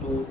2،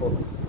4۔